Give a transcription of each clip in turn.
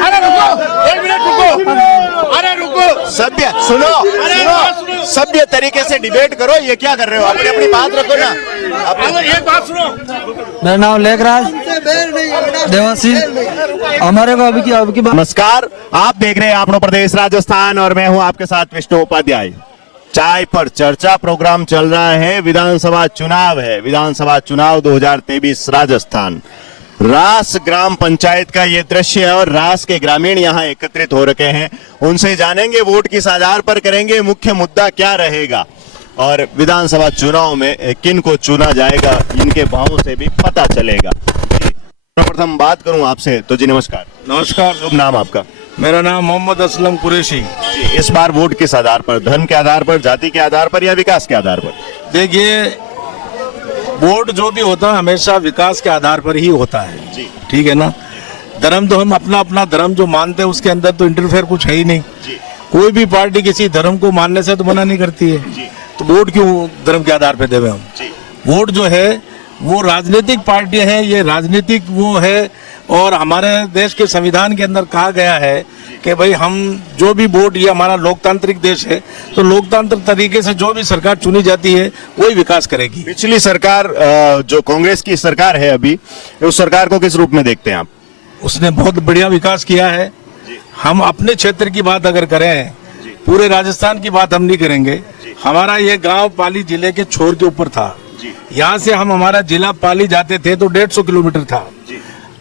अरे रुको, एक मिनट रुको, अरे रुको, सभ्य सुनो, सभ्य तरीके से डिबेट करो। ये क्या कर रहे हो? अपनी अपनी बात रखो ना। एक बात सुनो। मेरा नाम लेखराज देवासी। हमारे को अभी की नमस्कार, आप देख रहे हैं आपनो प्रदेश राजस्थान और मैं हूं आपके साथ विष्णु उपाध्याय। चाय पर चर्चा प्रोग्राम चल रहा है। विधानसभा चुनाव है, विधानसभा चुनाव 2023 राजस्थान। रास ग्राम पंचायत का ये दृश्य है और रास के ग्रामीण यहाँ एकत्रित हो रखे हैं। उनसे जानेंगे वोट किस आधार पर करेंगे, मुख्य मुद्दा क्या रहेगा और विधानसभा चुनाव में किन को चुना जाएगा, इनके भावों से भी पता चलेगा। प्रथम बात करूं आपसे तो जी नमस्कार। नमस्कार। शुभ नाम आपका? मेरा नाम मोहम्मद असलम कुरैशी। इस बार वोट किस आधार पर, धर्म के आधार पर, जाति के आधार पर या विकास के आधार पर? देखिए, वोट जो भी होता है हमेशा विकास के आधार पर ही होता है जी। ठीक है ना। धर्म तो हम अपना अपना धर्म जो मानते हैं उसके अंदर तो इंटरफेयर कुछ है ही नहीं जी। कोई भी पार्टी किसी धर्म को मानने से तो मना नहीं करती है जी। तो वोट क्यों धर्म के आधार पर देवे हम? वोट जो है वो राजनीतिक पार्टी है, ये राजनीतिक वो है। और हमारे देश के संविधान के अंदर कहा गया है कि भाई हम जो भी वोट, ये हमारा लोकतांत्रिक देश है तो लोकतांत्रिक तरीके से जो भी सरकार चुनी जाती है वही विकास करेगी। पिछली सरकार जो कांग्रेस की सरकार है अभी, उस सरकार को किस रूप में देखते हैं आप? उसने बहुत बढ़िया विकास किया है। हम अपने क्षेत्र की बात अगर करें, पूरे राजस्थान की बात हम नहीं करेंगे। हमारा ये गांव पाली जिले के छोर के ऊपर था। यहाँ से हम हमारा जिला पाली जाते थे तो 150 किलोमीटर था।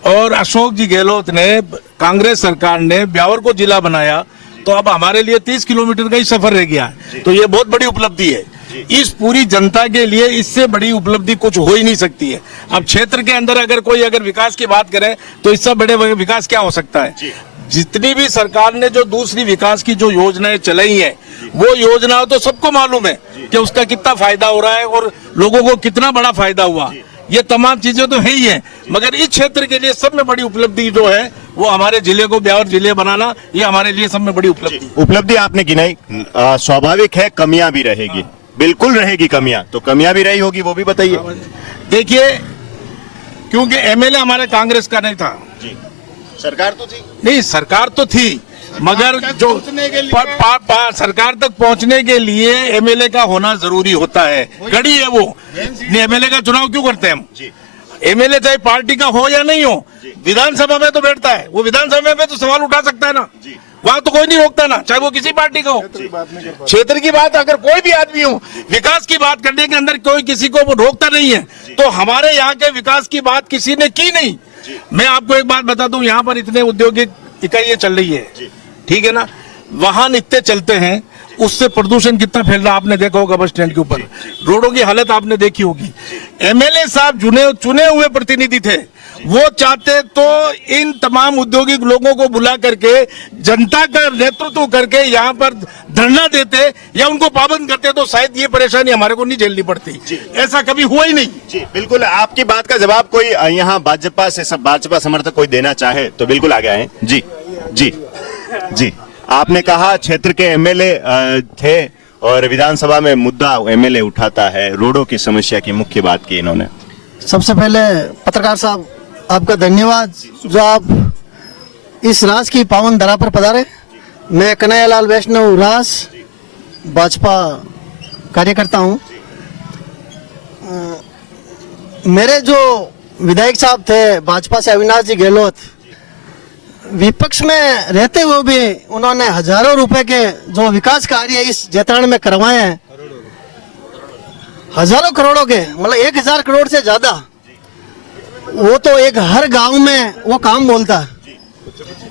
और अशोक जी गहलोत ने, कांग्रेस सरकार ने ब्यावर को जिला बनाया तो अब हमारे लिए 30 किलोमीटर का ही सफर रह गया है। तो ये बहुत बड़ी उपलब्धि है इस पूरी जनता के लिए। इससे बड़ी उपलब्धि कुछ हो ही नहीं सकती है। अब क्षेत्र के अंदर अगर विकास की बात करें तो इससे बड़े विकास क्या हो सकता है? जितनी भी सरकार ने जो दूसरी विकास की जो योजनाएं चलाई हैं, वो योजनाओं तो सबको मालूम है कि उसका कितना फायदा हो रहा है और लोगों को कितना बड़ा फायदा हुआ। ये तमाम चीजें तो है ही है, मगर इस क्षेत्र के लिए सब में बड़ी उपलब्धि जो है वो हमारे जिले को ब्यावर जिले बनाना, ये हमारे लिए सब में बड़ी उपलब्धि आपने गिनाई। स्वाभाविक है कमियां भी रहेगी, बिल्कुल रहेगी कमियां, तो कमियां भी रही होगी वो भी बताइए। देखिए, क्योंकि एमएलए हमारे कांग्रेस का नहीं था। सरकार तो थी नहीं, सरकार तो थी, मगर जो सरकार तक पहुंचने के लिए एमएलए का होना जरूरी होता है। कड़ी है वो। एमएलए का चुनाव क्यों करते हैं हम? एमएलए चाहे पार्टी का हो या नहीं हो, विधानसभा में तो बैठता है। वो विधानसभा में तो सवाल उठा सकता है ना, वहां तो कोई नहीं रोकता ना, चाहे वो किसी पार्टी का हो। क्षेत्र की बात अगर कोई भी आदमी हो, विकास की बात करने के अंदर कोई किसी को वो रोकता नहीं है। तो हमारे यहाँ के विकास की बात किसी ने की नहीं। मैं आपको एक बात बता दूं, यहाँ पर इतने औद्योगिक इकाइयां चल रही है, ठीक है ना, वाहन इतने चलते हैं, उससे प्रदूषण कितना फैल रहा आपने देखा होगा। बस स्टैंड के ऊपर रोडों की हालत आपने देखी होगी। एमएलए साहब चुने हुए प्रतिनिधि थे, वो चाहते तो इन तमाम औद्योगिक लोगों को बुला करके जनता का नेतृत्व करके यहाँ पर धरना देते या उनको पाबंद करते तो शायद ये परेशानी हमारे को नहीं झेलनी पड़ती। ऐसा कभी हुआ ही नहीं। जी बिल्कुल, आपकी बात का जवाब कोई यहाँ भाजपा से भाजपा समर्थक कोई देना चाहे तो बिल्कुल आगे आए। जी जी जी, आपने कहा क्षेत्र के एमएलए थे और विधानसभा में मुद्दा एमएलए उठाता है, रोडों की समस्या की मुख्य बात की इन्होंने। सबसे पहले पत्रकार साहब आपका धन्यवाद जो आप इस रास की पावन धरा पर पधारे। मैं कन्हैयालाल वैष्णव, रास भाजपा कार्यकर्ता हूँ। मेरे जो विधायक साहब थे भाजपा से, अविनाश जी गहलोत, विपक्ष में रहते हुए भी उन्होंने हजारों रुपए के जो विकास कार्य इस जैतरण में करवाए हैं, हजारों करोड़ों के, मतलब 1000 करोड़ से ज्यादा। वो तो एक हर गांव में वो काम बोलता है,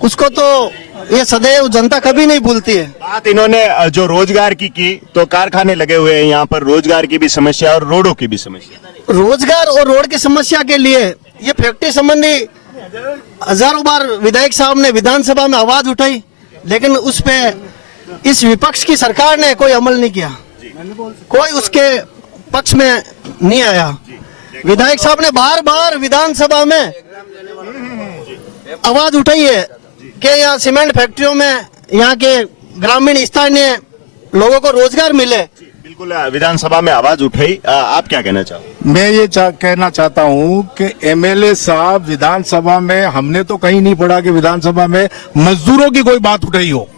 उसको तो ये सदैव जनता कभी नहीं भूलती है। बात इन्होंने जो रोजगार की तो कारखाने लगे हुए हैं यहाँ पर, रोजगार की भी समस्या और रोडों की भी समस्या। रोजगार और रोड की समस्या के लिए ये फैक्ट्री संबंधी हजारों बार विधायक साहब ने विधानसभा में आवाज उठाई, लेकिन उस पे इस विपक्ष की सरकार ने कोई अमल नहीं किया, कोई उसके पक्ष में नहीं आया। विधायक साहब ने बार बार विधानसभा में आवाज उठाई है कि यहाँ सीमेंट फैक्ट्रियों में यहाँ के ग्रामीण स्थानीय लोगों को रोजगार मिले, बिल्कुल विधानसभा में आवाज उठाई, आप क्या कहना चाहो? मैं ये कहना चाहता हूँ कि एमएलए साहब विधानसभा में, हमने तो कहीं नहीं पढ़ा कि विधानसभा में मजदूरों की कोई बात उठाई हो,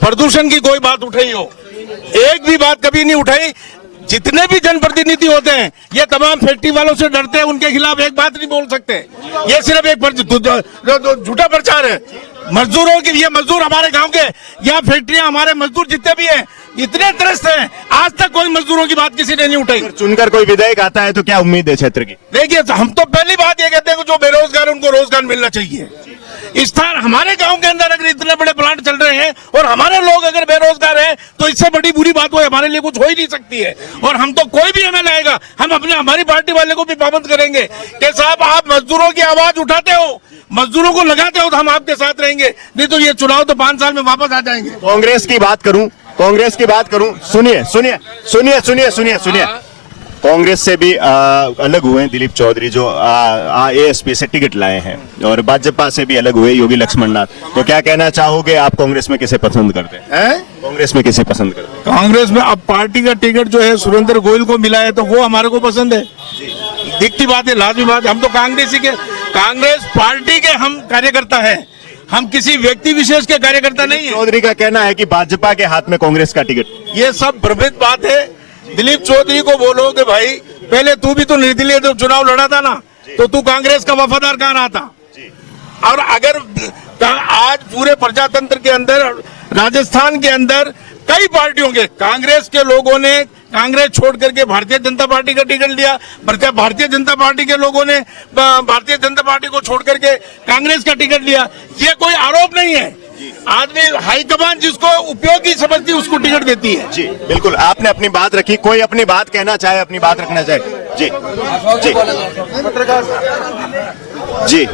प्रदूषण की कोई बात उठाई हो, एक भी बात कभी नहीं उठाई। जितने भी जनप्रतिनिधि होते हैं ये तमाम फैक्ट्री वालों से डरते हैं, उनके खिलाफ एक बात नहीं बोल सकते। ये सिर्फ एक झूठा प्रचार है। मजदूरों की, ये मजदूर हमारे गांव के, यहाँ फैक्ट्रियां, हमारे मजदूर जितने भी हैं इतने त्रस्त हैं, आज तक कोई मजदूरोर की बात किसी ने नहीं उठाई। चुनकर कोई विधायक आता है तो क्या उम्मीद है क्षेत्र की? देखिए, हम तो पहली बात ये कहते हैं कि जो बेरोजगार है उनको रोजगार मिलना चाहिए। स्थान हमारे गांव के अंदर अगर इतने बड़े प्लांट चल रहे हैं और हमारे लोग अगर बेरोजगार हैं तो इससे बड़ी बुरी बात वो हमारे लिए कुछ हो ही नहीं सकती है। और हम तो कोई भी एमएलए आएगा, हम अपने हमारी पार्टी वाले को भी पाबंद करेंगे कि साहब आप मजदूरों की आवाज उठाते हो, मजदूरों को लगाते हो तो हम आपके साथ रहेंगे, नहीं तो ये चुनाव तो 5 साल में वापस आ जाएंगे। कांग्रेस की बात करूं, कांग्रेस की बात करूं, सुनिए सुनिए सुनिए सुनिए सुनिए सुनिए, कांग्रेस से भी अलग हुए दिलीप चौधरी जो एएसपी से टिकट लाए हैं, और भाजपा से भी अलग हुए योगी लक्ष्मणनाथ। तो क्या कहना चाहोगे, आप कांग्रेस में किसे पसंद करते हैं? कांग्रेस में किसे पसंद करते हैं? कांग्रेस में अब पार्टी का टिकट जो है सुरेंद्र गोयल को मिला है तो वो हमारे को पसंद है। दिखती बात है, लाजमी बात है, हम तो कांग्रेस पार्टी के हम कार्यकर्ता है, हम किसी व्यक्ति विशेष के कार्यकर्ता नहीं है। चौधरी का कहना है कि भाजपा के हाथ में कांग्रेस का टिकट। ये सब भ्रमित बात है। दिलीप चौधरी को बोलो कि भाई पहले तू भी तो निर्दलीय जब चुनाव लड़ा था ना, तो तू कांग्रेस का वफादार कहाँ रहा था? और अगर आज पूरे प्रजातंत्र के अंदर, राजस्थान के अंदर कई पार्टियों के, कांग्रेस के लोगों ने कांग्रेस छोड़ करके भारतीय जनता पार्टी का टिकट लिया, भारतीय जनता पार्टी के लोगों ने भारतीय जनता पार्टी को छोड़ करके कांग्रेस का टिकट लिया। ये कोई आरोप नहीं है, आदमी हाईकमान जिसको उपयोगी समझती है उसको टिकट देती है। जी बिल्कुल, आपने अपनी बात रखी, कोई अपनी बात कहना चाहे, अपनी बात रखना चाहे। जी जी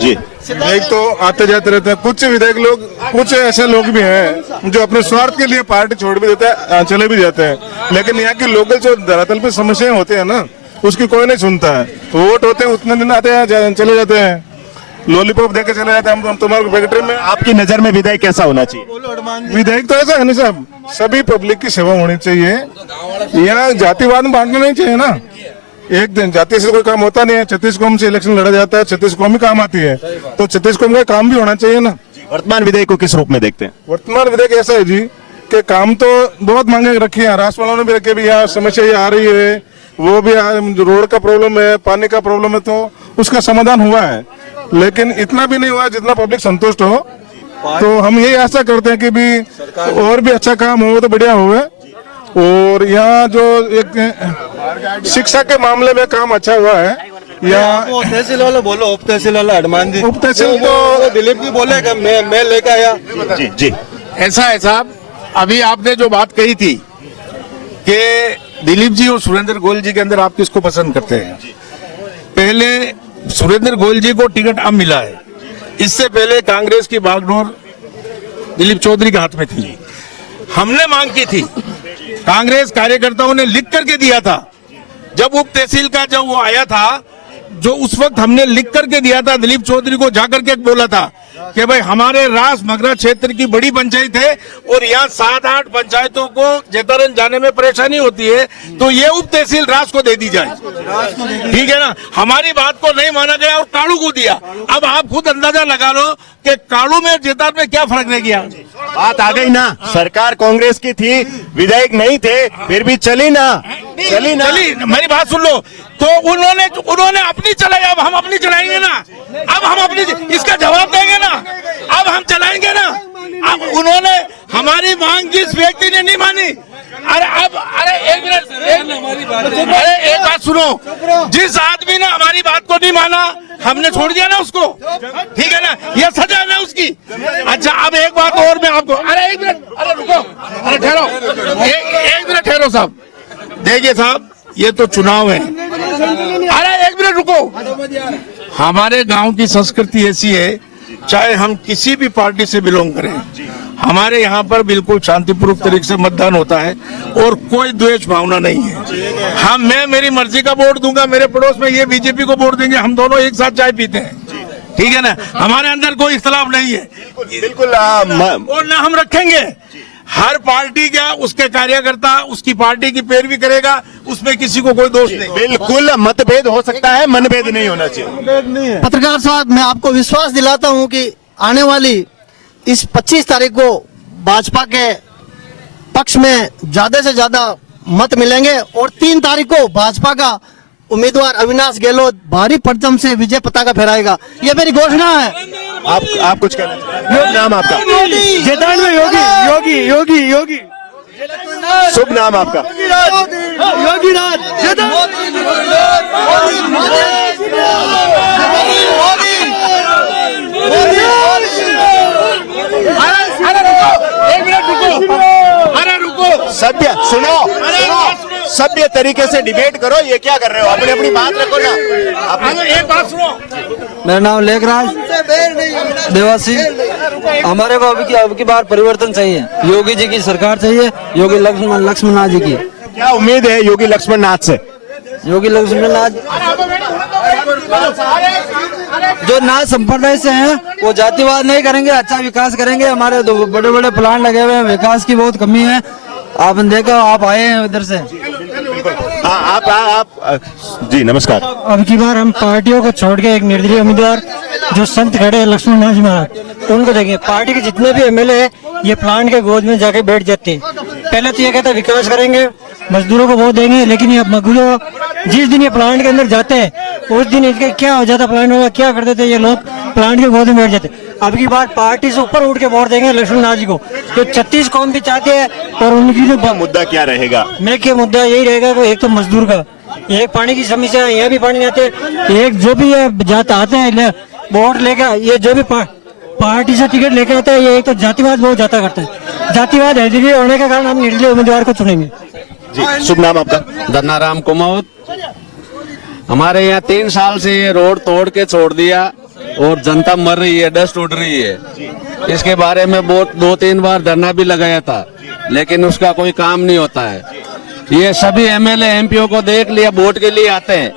जी, विधायक तो आते जाते रहते हैं, कुछ विधायक लोग, कुछ ऐसे लोग भी हैं जो अपने स्वार्थ के लिए पार्टी छोड़ भी देते हैं, चले भी जाते हैं, लेकिन यहाँ की लोकल जो धरातल पे समस्याएं होते हैं ना, उसकी कोई नहीं सुनता है। वोट होते हैं, उतने दिन आते हैं, चले जाते हैं, लॉलीपॉप देके चले जाते हैं, हम तुम्हारे फैक्ट्री में। आपकी नजर में विधायक कैसा होना चाहिए? विधायक तो ऐसा है नहीं साहब, सभी पब्लिक की सेवा होनी चाहिए, यहाँ जातिवाद में बांटना नहीं चाहिए ना। एक दिन जाति से कोई काम होता नहीं है, 36 कौम से इलेक्शन लड़ा जाता है, 36 कौम ही काम आती है, तो 36 कौम का काम भी होना चाहिए ना। वर्तमान विधायक को किस रूप में देखते हैं? वर्तमान विधायक ऐसा है जी कि काम तो बहुत मांगे रखी है, राष्ट्र वालों ने भी रखे भी, यहाँ समस्या ये आ रही है, वो भी रोड का प्रॉब्लम है, पानी का प्रॉब्लम है, तो उसका समाधान हुआ है, लेकिन इतना भी नहीं हुआ जितना पब्लिक संतुष्ट हो। तो हम यही आशा करते हैं कि भी और भी अच्छा काम हो तो बढ़िया हो। और यहाँ जो एक शिक्षा के मामले में काम अच्छा हुआ है, यहाँ तहसील वाले बोलो, उप तहसील वाला हनुमान जी, उप तहसील तो दिलीप भी बोले कि मैं लेकर आया। जी जी, ऐसा है साहब, अभी आपने जो बात कही थी कि दिलीप जी और सुरेंद्र गोयल जी के अंदर आप किसको पसंद करते हैं? पहले सुरेंद्र गोयल जी को टिकट अब मिला है, इससे पहले कांग्रेस की बागडोर दिलीप चौधरी के हाथ में थी। हमने मांग की थी, कांग्रेस कार्यकर्ताओं ने लिख करके दिया था, जब उप तहसील का जब वो आया था, जो उस वक्त हमने लिख करके दिया था, दिलीप चौधरी को जाकर के बोला था कि भाई हमारे रास मगरा क्षेत्र की बड़ी पंचायत है और यहाँ 7-8 पंचायतों को जेतारन जाने में परेशानी होती है, तो ये उप तहसील रास को दे दी जाए, ठीक है ना। हमारी बात को नहीं माना गया और कालू को दिया। अब आप खुद अंदाजा लगा लो कि कालू में जेतार में क्या फर्क रह गया। बात आ गई ना, सरकार कांग्रेस की थी, विधायक नहीं थे, फिर भी चली ना, चली ना। मेरी बात सुन लो, तो उन्होंने अपनी चलाई, अब हम अपनी चलाएंगे ना, अब हम अपनी इसका जवाब देंगे ना, अब हम चलाएंगे ना। अब उन्होंने हमारी मांग जिस व्यक्ति ने नहीं मानी, अरे एक मिनट, अरे एक बात सुनो, जिस आदमी ने हमारी बात को नहीं माना हमने छोड़ दिया ना उसको, ठीक है ना, ये सजा है ना उसकी। अच्छा अब एक बात और मैं आपको, अरे एक मिनट, अरे रुको, अरे ठहरो, एक मिनट ठहरो साहब। देखिए साहब, ये तो चुनाव है, अरे एक मिनट रुको। हमारे गांव की संस्कृति ऐसी है, चाहे हम किसी भी पार्टी से बिलोंग करें, हमारे यहाँ पर बिल्कुल शांतिपूर्वक तरीके से मतदान होता है और कोई द्वेष भावना नहीं है। मैं मेरी मर्जी का वोट दूंगा, मेरे पड़ोस में ये बीजेपी को वोट देंगे, हम दोनों एक साथ चाय पीते हैं, ठीक है ना, हमारे अंदर कोई इख्तलाफ नहीं है, बिल्कुल और ना हम रखेंगे। हर पार्टी का उसके कार्यकर्ता उसकी पार्टी की पैरवी करेगा, उसमें किसी को कोई दोष नहीं। बिल्कुल मतभेद हो सकता है, मनभेद नहीं होना चाहिए। पत्रकार साहब, मैं आपको विश्वास दिलाता हूं कि आने वाली इस 25 तारीख को भाजपा के पक्ष में ज्यादा से ज्यादा मत मिलेंगे और 3 तारीख को भाजपा का उम्मीदवार अविनाश गहलोत भारी परचम से विजय पताका फहराएगा। ये मेरी घोषणा है। आप कुछ कहना चाहते हैं? नाम आपका? जैतान योगी योगी योगी योगी शुभ नाम आपका? योगी राज अरे रुको, 1 मिनट रुको, अरे रुको, सभ्य सुनो, सभ्य तरीके से डिबेट करो। ये क्या कर रहे हो? अपनी अपनी बात रखो ना। एक बात सुनो, मेरा नाम लेखराज देवासी। हमारे को अब की बार परिवर्तन चाहिए, योगी जी की सरकार चाहिए, योगी लक्ष्मणनाथ जी की। क्या उम्मीद है योगी लक्ष्मणनाथ से? योगी लक्ष्मणनाथ जो नाथ संप्रदाय से हैं, वो जातिवाद नहीं करेंगे, अच्छा विकास करेंगे। हमारे दो बड़े बड़े प्लान लगे हुए हैं, विकास की बहुत कमी है। आपने देखा, आप आए हैं उधर से। हाँ, आप जी नमस्कार। अब की बार हम पार्टियों को छोड़ के एक निर्दलीय उम्मीदवार जो संत खड़े हैं लक्ष्मणनाथ जी महाराज, उनको देंगे। पार्टी के जितने भी एमएलए हैं, ये प्लांट के गोद में जाके बैठ जाते हैं। पहले तो ये कहता है विकास करेंगे, मजदूरों को वोट देंगे, लेकिन ये मजदूरों जिस दिन ये प्लांट के अंदर जाते हैं उस दिन इनके क्या हो जाता, प्लांट होगा क्या कर देते ये लोग, प्लांट के गोद में बैठ जाते। अब की बार पार्टी से ऊपर उठ के वोट देंगे लक्ष्मणनाथ जी को, जो 36 कौम भी चाहते हैं। और उनकी जो मुद्दा क्या रहेगा? मेरे मुद्दा यही रहेगा कि एक तो मजदूर का, एक पानी की समस्या है, यहाँ भी पानी नहीं आते। एक जो भी जाता आते हैं वोट लेकर, ये जो भी पार्टी से टिकट लेकर आता है, ये एक तो जातिवाद बहुत ज्यादा करता है। जातिवाद हैदरी होने के कारण हम निर्दलीय उम्मीदवार को चुनेंगे। जी शुभ नाम आपका? धन्नाराम कुमावत। हमारे यहाँ 3 साल से ये रोड तोड़ के छोड़ दिया और जनता मर रही है, डस्ट उड़ रही है। इसके बारे में बहुत 2-3 बार धरना भी लगाया था, लेकिन उसका कोई काम नहीं होता है। ये सभी एमएलए एमपीओ को देख लिया, वोट के लिए आते हैं।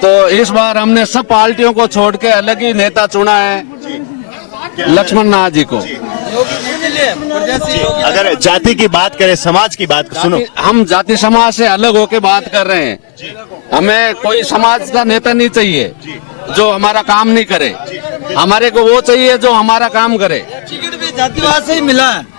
तो इस बार हमने सब पार्टियों को छोड़ के अलग ही नेता चुना है, लक्ष्मणनाथ जी को। अगर जाति की बात करें, समाज की बात सुनो, हम जाति समाज से अलग होके बात कर रहे हैं। हमें कोई समाज का नेता नहीं चाहिए जो हमारा काम नहीं करे, हमारे को वो चाहिए जो हमारा काम करे। टिकट भी जातिवाद से ही मिला है।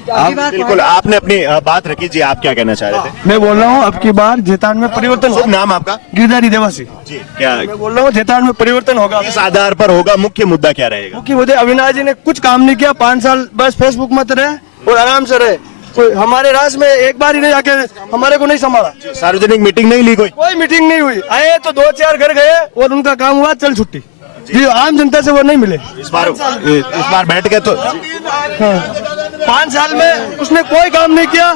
बिल्कुल आपने अपनी बात रखी। जी आप क्या कहना चाह रहे थे? मैं बोल रहा हूँ अब की बार जैतान में परिवर्तन शुभ नाम आपका? गिरधारी देवासी। जी क्या मैं बोल रहा हूँ जैतान में परिवर्तन होगा। इस आधार पर होगा? मुख्य मुद्दा क्या रहेगा? मुख्य मुद्दे, अविनाश जी ने कुछ काम नहीं किया, 5 साल बस फेसबुक मत रहे और आराम से रहे। कोई हमारे राज में एक बार ही नहीं आके हमारे को नहीं संभाला। सार्वजनिक मीटिंग नहीं ली? कोई मीटिंग नहीं हुई। आए तो 2-4 घर गए और उनका काम हुआ, चल छुट्टी। जी आम जनता से वो नहीं मिले। इस बार बैठ गए तो 5 साल में उसने कोई काम नहीं किया,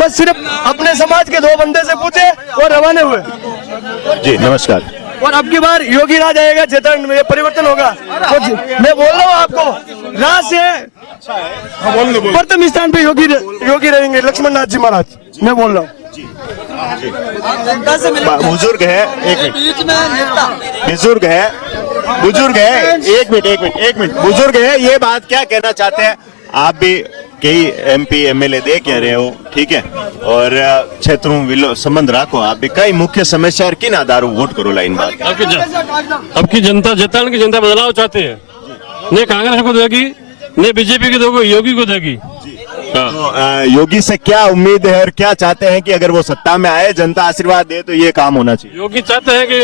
बस सिर्फ अपने समाज के 2 बंदे से पूछे और रवाने हुए। जी नमस्कार। और अब की बार योगी राज आएगा जैतान में, ये परिवर्तन होगा। तो मैं बोल रहा हूँ आपको, राज से प्रथम स्थान पे योगी रहेंगे लक्ष्मणनाथ जी महाराज। मैं बोल रहा हूँ। बुजुर्ग है, एक मिनट, बुजुर्ग है, एक मिनट, बुजुर्ग है, ये बात क्या कहना चाहते हैं? आप भी कई एमपी एमएलए देख कह रहे हो, ठीक है, और क्षेत्रों में संबंध रखो। आप भी कई मुख्य समस्या और किन आधारों वोट करो लाइन बात? अब की जनता, जैतान की जनता बदलाव चाहते हैं, ने कांग्रेस को देगी, ने बीजेपी को देगी, योगी को देगी। तो योगी से क्या उम्मीद है और क्या चाहते हैं कि अगर वो सत्ता में आए, जनता आशीर्वाद दे, तो ये काम होना चाहिए? योगी चाहते हैं कि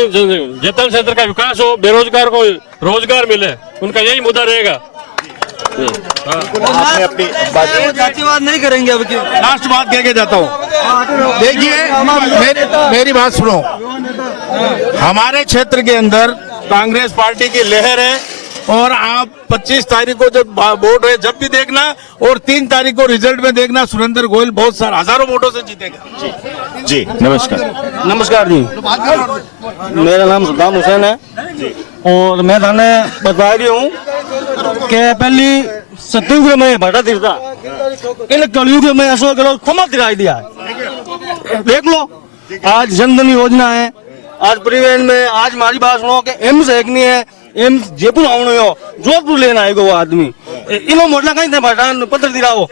जैतान क्षेत्र का विकास हो, बेरोजगार को रोजगार मिले, उनका यही मुद्दा रहेगा। आपने अपनी बात, जातिवाद नहीं करेंगे अब की। लास्ट बात कह के जाता हूँ। देखिए मेरी बात सुनो, हमारे क्षेत्र के अंदर कांग्रेस पार्टी की लहर है और आप 25 तारीख को जब वोट है जब भी देखना, और 3 तारीख को रिजल्ट में देखना, सुरेंद्र गोयल बहुत सारे हजारों वोटों से जीतेगा। जी नमस्कार। नमस्कार जी, मेरा नाम सद्दाम हुसैन है और मैं थाने बता रही हूँ कि पहली सतयुग में भटा तीर्था, इन कलयुग में अशोक गहलोत क्षमा दिलाई दिया है। देख लो, आज जनधन योजना है, आज परिवहन में, आज हमारी बात सुनो कि एम्स एक नहीं है, एम्स जयपुर आने हो, जोधपुर लेना आएगा वो आदमी। इन्हों मोटला कहीं थे भटा पत्र दिलाओ,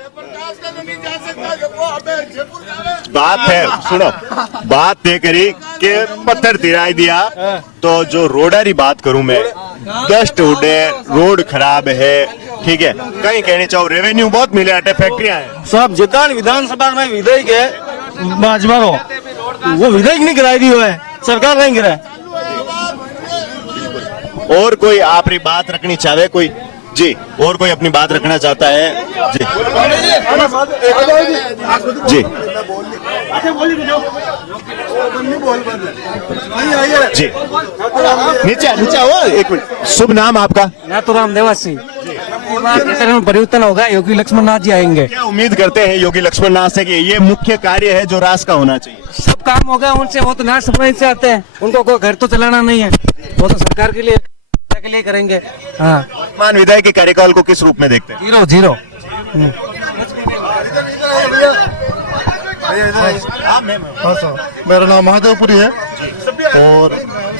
बात है, सुनो, बात तय करी कि पत्थर तिराई दिया, तो जो रोडारी बात करूं मैं, डस्ट उड़े, रोड खराब है, ठीक है, कहीं कहने चाहो रेवेन्यू बहुत मिले अटे फैक्ट्रियां हैं सब जितना विधानसभा में विधेयक है भाजपा को, वो विधेयक नहीं गिराई दी है, सरकार नहीं गिराए। और कोई आपकी बात रखनी चाहे कोई? जी, और कोई अपनी बात रखना चाहता है? जी जी जी, नीचे नीचे हो, एक मिनट, शुभ नाम आपका? नाथूराम देवासी। परिवर्तन होगा, योगी लक्ष्मण नाथ जी आएंगे। क्या उम्मीद करते हैं योगी लक्ष्मण नाथ से कि ये मुख्य कार्य है जो राष्ट्र का होना चाहिए? सब काम होगा उनसे, वो तो नाथ समाज से आते हैं, उनको कोई घर तो चलाना नहीं है, वो तो सरकार के लिए करेंगे। हाँ, वर्तमान विधायक के कार्यकाल को किस रूप में देखते हैं? जीरो। मेरा नाम महादेवपुरी है और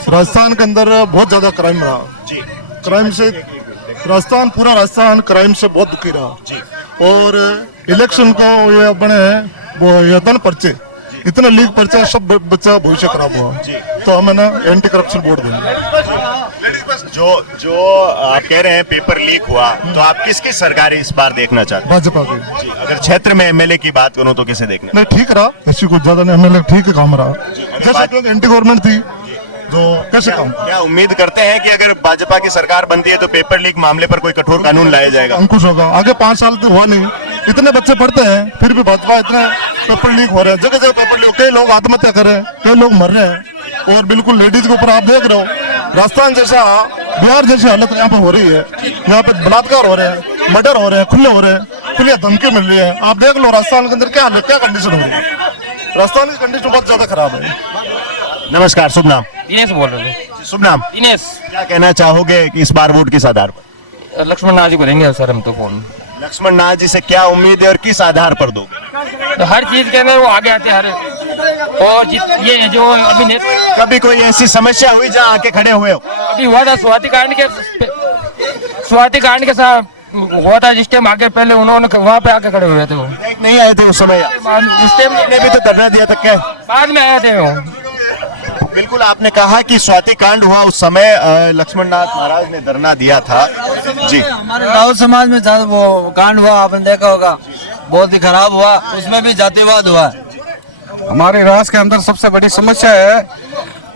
राजस्थान के अंदर बहुत ज्यादा क्राइम रहा। क्राइम से राजस्थान, पूरा राजस्थान क्राइम से बहुत दुखी रहा। और इलेक्शन को ये अपने वो यतन पर्चे, इतने लीक पर्चे, सब बच्चा भविष्य खराब हुआ। तो हमें ना एंटी करप्शन बोर्ड देंगे। जो आप कह रहे हैं पेपर लीक हुआ, तो आप किसकी सरकार इस बार देखना चाहते हैं? भाजपा की। अगर क्षेत्र में एमएलए की बात करूं तो किसे देखना? नहीं, ठीक रहा, ऐसी कुछ ज्यादा नहीं, एमएलए ठीक है, काम रहा। जैसे एंटी गवर्नमेंट थी जो कैसे काम। क्या उम्मीद करते हैं कि अगर भाजपा की सरकार बनती है तो पेपर लीक मामले पर कोई कठोर कानून लाया जाएगा? अंकुश होगा। आगे 5 साल तो हुआ नहीं, इतने बच्चे पढ़ते हैं फिर भी भाजपा इतना पेपर लीक हो रहे हैं, जगह जगह पेपर लीक, कई लोग आत्महत्या कर रहे हैं, कई लोग मर रहे हैं। और बिल्कुल लेडीज के ऊपर आप देख रहे हो, राजस्थान जैसा, बिहार जैसी हालत यहाँ पे हो रही है। यहाँ पे बलात्कार हो रहे हैं, मर्डर हो रहे हैं, खुले हो रहे हैं, खुले धमकी मिल रही है। आप देख लो राजस्थान के अंदर क्या हालत, क्या कंडीशन हो रही है। राजस्थान की कंडीशन बहुत ज्यादा खराब है। नमस्कार, शुभ नाम? दिनेश बोल रहे थे। शुभ नाम दिनेश। क्या कहना चाहोगे कि इस बार वोट किस आधार पर? लक्ष्मण नाथ जी को देंगे सर हम तो फोन। लक्ष्मण नाथ जी से क्या उम्मीद है और किस आधार पर दोगे? तो हर चीज के अंदर वो आगे आते हैं, और ये जो अभी कभी कोई ऐसी समस्या हुई जहाँ आके खड़े हुए हो? अभी हुआ था स्वाति कांड के साथ हुआ था, जिस टाइम आगे पहले उन्होंने वहाँ पे आके खड़े हुए थे। वो नहीं आए थे उस समय? उस टाइम ने भी तो धरना दिया था क्या? बाद में आए थे वो। बिल्कुल, आपने कहा कि स्वाति कांड हुआ उस समय लक्ष्मण नाथ महाराज ने धरना दिया था। जी, हमारे राउत समाज में वो कांड हुआ, आपने देखा होगा, बहुत ही खराब हुआ, उसमें भी जातिवाद हुआ। हमारे राष्ट्र के अंदर सबसे बड़ी समस्या है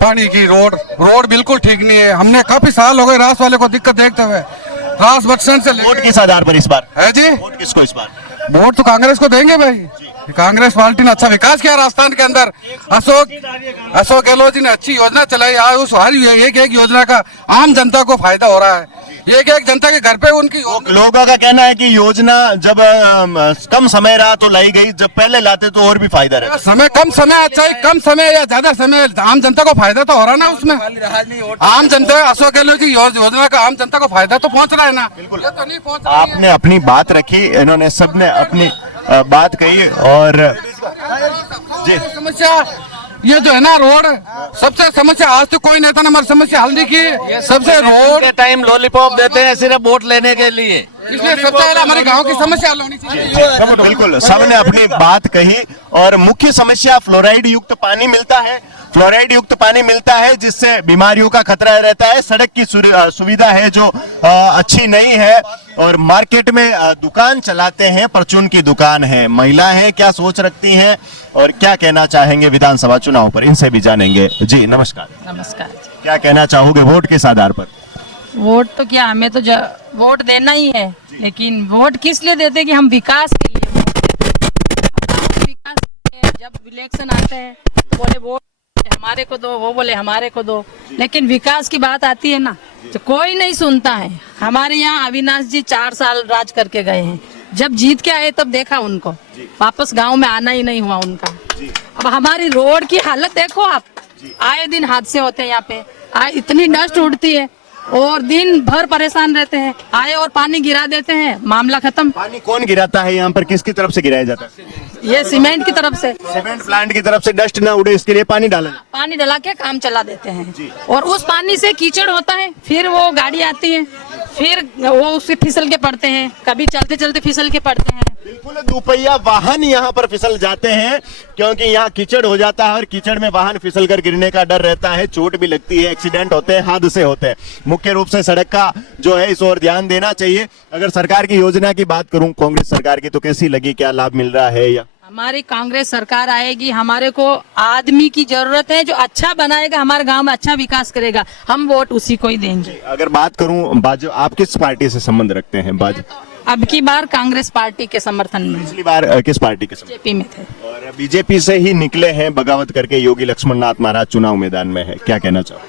पानी की। रोड बिल्कुल ठीक नहीं है। हमने काफी साल हो गए राष्ट्र वाले को दिक्कत देखते हुए। राष्ट्र बच्चन से वोट किस आधार पर इस बार है जी? वोट किसको इस बार? वोट तो कांग्रेस को देंगे भाई। कांग्रेस पार्टी ने अच्छा विकास किया राजस्थान के अंदर। अशोक गहलोत जी ने अच्छी योजना चलाई। आज उस हर एक योजना का आम जनता को फायदा हो रहा है। एक जनता के घर पे उनकी लोगों का कहना है कि योजना जब कम समय रहा तो लाई गई, जब पहले लाते तो और भी फायदा रहता। समय कम समय, चाहे कम समय या ज्यादा समय, आम जनता को फायदा तो हो रहा ना उसमें। आम जनता, अशोक गहलोत की योजना का आम जनता को फायदा तो पहुंच रहा है ना। बिल्कुल तो नहीं पहुंच रहा। आपने अपनी बात रखी, इन्होंने सबने अपनी बात कही। और जी, समस्या ये जो है ना रोड, सबसे समस्या, आज तो कोई नेता ने हमारी समस्या हल नहीं की। सबसे रोड टाइम लॉलीपॉप देते हैं सिर्फ वोट लेने के लिए, इसलिए सबसे पहले हमारे गांव की समस्या हल होनी चाहिए। बिल्कुल, सबने अपनी बात कही। और मुख्य समस्या फ्लोराइड युक्त पानी मिलता है। फ्लोराइड युक्त पानी मिलता है जिससे बीमारियों का खतरा रहता है। सड़क की सुविधा है जो अच्छी नहीं है। और मार्केट में दुकान चलाते हैं, परचून की दुकान है। महिला है, क्या सोच रखती हैं और क्या कहना चाहेंगे विधानसभा चुनाव पर, इनसे भी जानेंगे। जी नमस्कार। नमस्कार। क्या कहना चाहोगे वोट किस आधार पर? वोट तो क्या, हमें तो वोट देना ही है, लेकिन वोट किस लिए देते हैं कि हम विकास के लिए विकास के लिए। जब इलेक्शन आते हैं बोले वोट हमारे को दो, वो बोले हमारे को दो, लेकिन विकास की बात आती है ना तो कोई नहीं सुनता है। हमारे यहाँ अविनाश जी 4 साल राज करके गए हैं, जब जीत के आए तब देखा उनको, वापस गांव में आना ही नहीं हुआ उनका। अब हमारी रोड की हालत देखो आप, आए दिन हादसे होते हैं यहाँ पे, इतनी डस्ट उड़ती है और दिन भर परेशान रहते हैं। आए और पानी गिरा देते हैं, मामला खत्म। पानी कौन गिराता है यहाँ पर, किसकी तरफ से गिराया जाता है? ये सीमेंट की तरफ से, सीमेंट प्लांट की तरफ से डस्ट ना उड़े इसके लिए पानी डाला, पानी डला के काम चला देते हैं। और उस पानी से कीचड़ होता है, फिर वो गाड़ी आती है, फिर वो उससे फिसल के पड़ते हैं, कभी चलते चलते फिसल के पड़ते हैं। बिल्कुल दुपहिया वाहन यहाँ पर फिसल जाते हैं क्योंकि यहाँ कीचड़ हो जाता है और कीचड़ में वाहन फिसल कर गिरने का डर रहता है, चोट भी लगती है, एक्सीडेंट होते हैं, हादसे होते हैं। मुख्य रूप से सड़क का जो है इस ओर ध्यान देना चाहिए। अगर सरकार की योजना की बात करूं कांग्रेस सरकार की, तो कैसी लगी, क्या लाभ मिल रहा है? या हमारी कांग्रेस सरकार आएगी, हमारे को आदमी की जरूरत है जो अच्छा बनाएगा, हमारे गांव में अच्छा विकास करेगा, हम वोट उसी को ही देंगे। अगर बात करूं बाजू, आप किस पार्टी से संबंध रखते हैं? अब की बार कांग्रेस पार्टी के समर्थन में, पिछली बार किस पार्टी के समर्थन? बीजेपी में थे। और बीजेपी से ही निकले हैं बगावत करके योगी लक्ष्मणनाथ महाराज चुनाव मैदान में है, क्या कहना चाहो?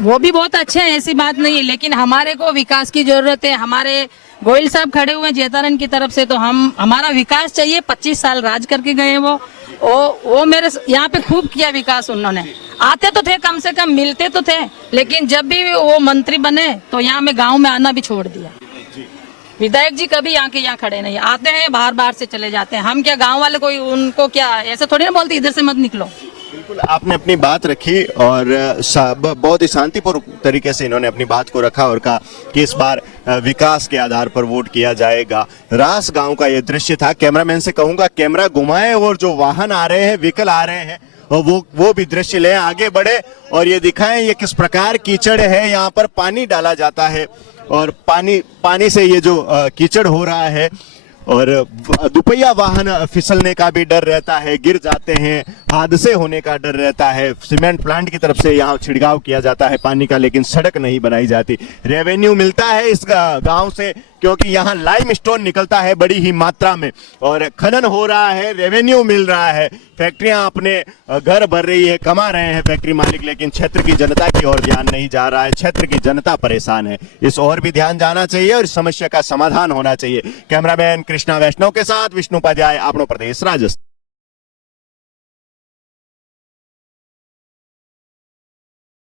वो भी बहुत अच्छे हैं, ऐसी बात नहीं है, लेकिन हमारे को विकास की जरूरत है। हमारे गोयल साहब खड़े हुए हैं जेतारन की तरफ से, तो हमारा विकास चाहिए। 25 साल राज करके गए वो मेरे यहाँ पे खूब किया विकास उन्होंने। आते तो थे, कम से कम मिलते तो थे, लेकिन जब भी वो मंत्री बने तो यहाँ में गाँव में आना भी छोड़ दिया। विधायक जी कभी यहाँ खड़े नहीं, आते हैं बाहर से चले जाते हैं। हम क्या गांव वाले कोई उनको क्या ऐसे थोड़ी ना बोलते इधर से मत निकलो। बिल्कुल आपने अपनी बात रखी और बहुत ही शांतिपूर्ण तरीके से इन्होंने अपनी बात को रखा और कहा कि इस बार विकास के आधार पर वोट किया जाएगा। रास गांव का ये दृश्य था। कैमरामैन से कहूंगा कैमरा घुमाए और जो वाहन आ रहे हैं, व्हीकल आ रहे हैं, और वो भी दृश्य ले आगे बढ़े और ये दिखाएं ये किस प्रकार कीचड़ है। यहाँ पर पानी डाला जाता है और पानी से ये जो कीचड़ हो रहा है और दुपहिया वाहन फिसलने का भी डर रहता है, गिर जाते हैं, हादसे होने का डर रहता है। सीमेंट प्लांट की तरफ से यहाँ छिड़काव किया जाता है पानी का, लेकिन सड़क नहीं बनाई जाती। रेवेन्यू मिलता है इस गांव से क्योंकि यहाँ लाइम स्टोन निकलता है बड़ी ही मात्रा में और खनन हो रहा है, रेवेन्यू मिल रहा है, फैक्ट्रियां अपने घर भर रही है, कमा रहे हैं फैक्ट्री मालिक, लेकिन क्षेत्र की जनता की ओर ध्यान नहीं जा रहा है। क्षेत्र की जनता परेशान है, इस ओर भी ध्यान जाना चाहिए और इस समस्या का समाधान होना चाहिए। कैमरामैन कृष्णा वैष्णव के साथ विष्णु उपाध्याय, आपनो प्रदेश राजस्थान।